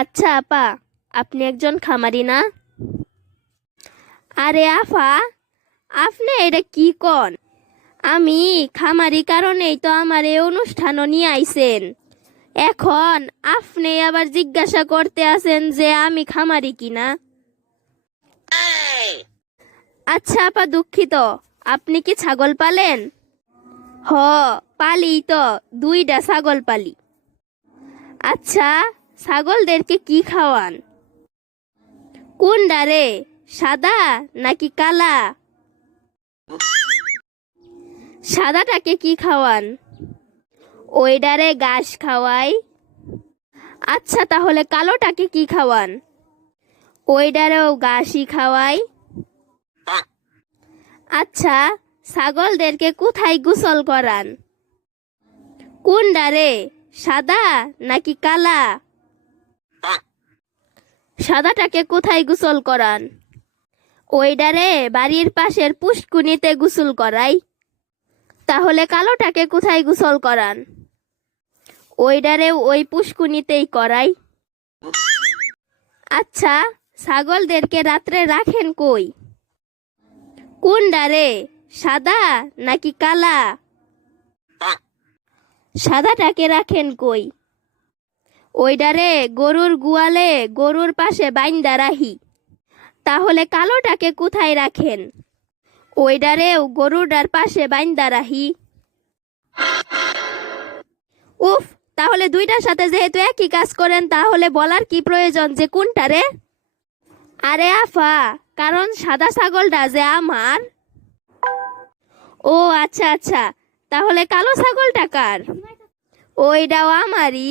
আচ্ছা আপা, আপনি একজন খামারি না? আরে আফা, আপনি এটা কি কন? আমি খামারি কারণেই তো আমার এই অনুষ্ঠানও নিয়ে আইছেন। এখন আপনি আবার জিজ্ঞাসা করতে আছেন যে আমি খামারি কিনা। আচ্ছা আপা, দুঃখিত। আপনি কি ছাগল পালেন? হ, পালি তো, 2টা ছাগল পালি। আচ্ছা, ছাগলদেরকে কি খাওয়ান? কোনডা রে, সাদা নাকি কালা? সাদাটাকে কি খাওয়ান? ওইডারে ঘাস খাওয়াই। আচ্ছা, তাহলে কালোটাকে কি খাওয়ান? ওইডারেও ঘাসই খাওয়াই। আচ্ছা, ছাগলদেরকে কোথায় গোসল করান? কোনডা রে, সাদা নাকি কালা? সাদাটাকে কোথায় গোসল করান? ওইডারে বাড়ির পাশের পুষ্কুনিতে গোসল করাই। তাহলে কালোটাকে কোথায় গোসল করান? ওইডারেও ওই পুষ্কুনিতেই করাই। আচ্ছা, ছাগলদেরকে রাত্রে রাখেন কই? কোনডা রে, সাদা নাকি কালা? সাদাটাকে রাখেন কই? ওইডারে গরুর গুয়ালে গরুর পাশে বাইন্দা রাহি। তাহলে কালোটাকে কোথায় রাখেন? ওইডারেও গরুটার পাশে বাইন্দা রাহি। উফ, তাহলে 2টার সাথে যেহেতু একই কাজ করেন, তাহলে বলার কি প্রয়োজন যে কোনটা রে? আরে আফা, কারণ সাদা ছাগলটা যে আমার। ও আচ্ছা আচ্ছা, তাহলে কালো ছাগলটা কার? ওইটাও আমারই।